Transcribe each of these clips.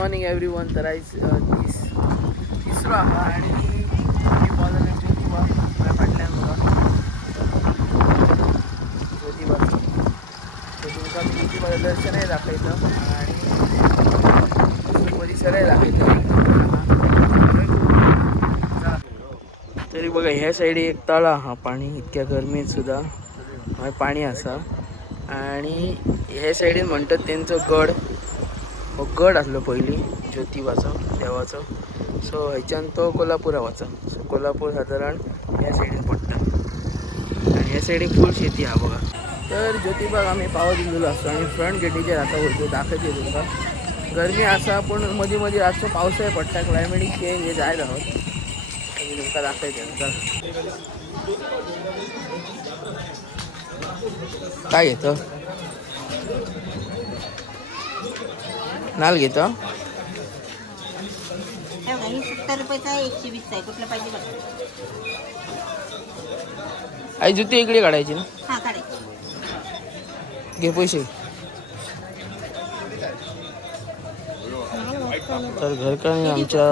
Morning everyone. तर आज तिसरा हा आणि मी पावलेला ज्योतिबा माझ्या फाटल्यान बघा ज्योतिबाचं. सो तुमका मी ज्योतिबाचं दर्शनही दाखयतं आणि परिसरही दाखयतं. तरी बघा ह्या साईडी एक तळा हा पाणी इतक्या गरमीत सुद्धा पाणी असा आणि ह्या साईडीन म्हणतात त्यांचं गड हो गड असलो पहिली ज्योतिबाचं देवाचं. सो ह्याच्यान तो कोल्हापुरावाचा. सो कोल्हापूर साधारण ह्या साईडीन पडटा आणि ह्या साईडीन फुल शेती हा बघा. तर ज्योतिबाग आम्ही पावत दिलेलो असतो आणि फ्रंट गेटीचेर आता वरतो दाखयचे तुमका. गरमी असा पण मधी मधी रातचो पावसाय पडटा. क्लायमेटीक चेंज हे जायत आहोत आणि तुमका दाखयचे. काय घेतो नाल घेतो 70 रुपयाचा 120 आहे. कुठलं पाहिजे बघा. आई जुती इकडे काढायची ना. हा काढायची. घे पैसे. तर घरकांनी आमच्या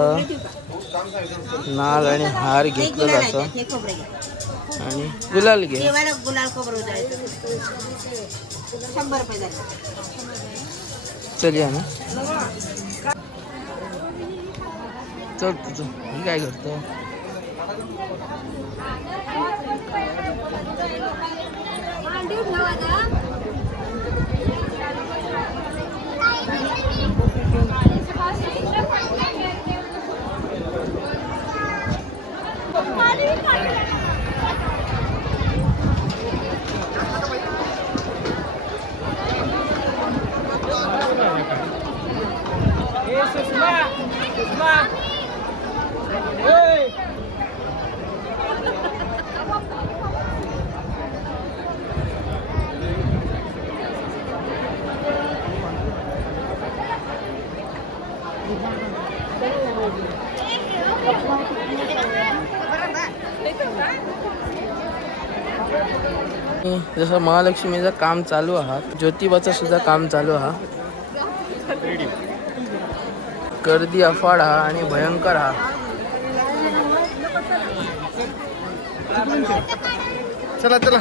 नाल आणि हार घेतलेला असं आणि गुलाल घे. गुलाल खोबरं उधळायचं 100 रुपये झाले. चल या ना. चल तुझं मी काय करतो. जसं महालक्ष्मीचं काम चालू आहात, ज्योतिबाचं सुद्धा काम चालू आहा. गर्दी अफाट हा आणि भयंकर हा. चला चला.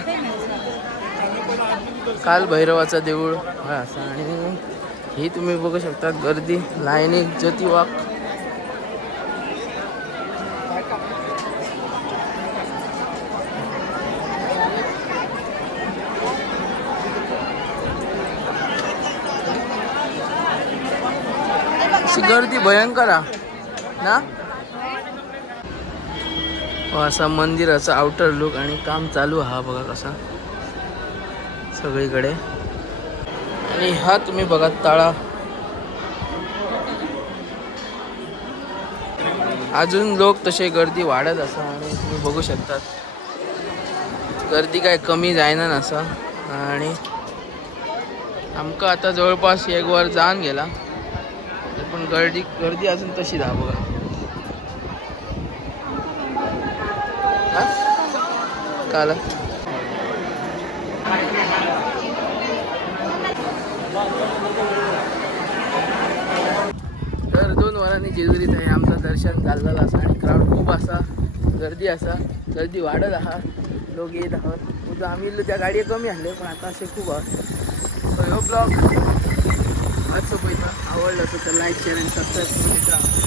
काल भैरवाचा देऊळ हा असा आणि ही तुम्ही बघू शकता गर्दी लाईनीक ज्योतिबा. गर्दी भयंकर हा ना. असा मंदिराचा आउटर लुक आणि काम चालू हा बघा कसा सगळीकडे. आणि हा तुम्ही बघा तळा. अजून लोक तसे गर्दी वाढत असा आणि तुम्ही बघू शकतात गर्दी काय कमी जायना नसा. आणि आमका आता जवळपास एक वर जाऊन गेला पण गर्दी अजून तशी दा बघा. काला तर 2 वरांनी जेजुरीत आहे आमचं दर्शन झालेलं असा आणि क्राऊड खूप असा गर्दी असा. गर्दी वाढत आहात लोक येत आहात. उद्या आम्ही त्या गाडी कमी आले पण आता असे खूप आहात. सो ह्यो ब्लॉग आजचं पहिलं आवडलं असेल तर लाईक शेअर आणि सबस्क्राईब करून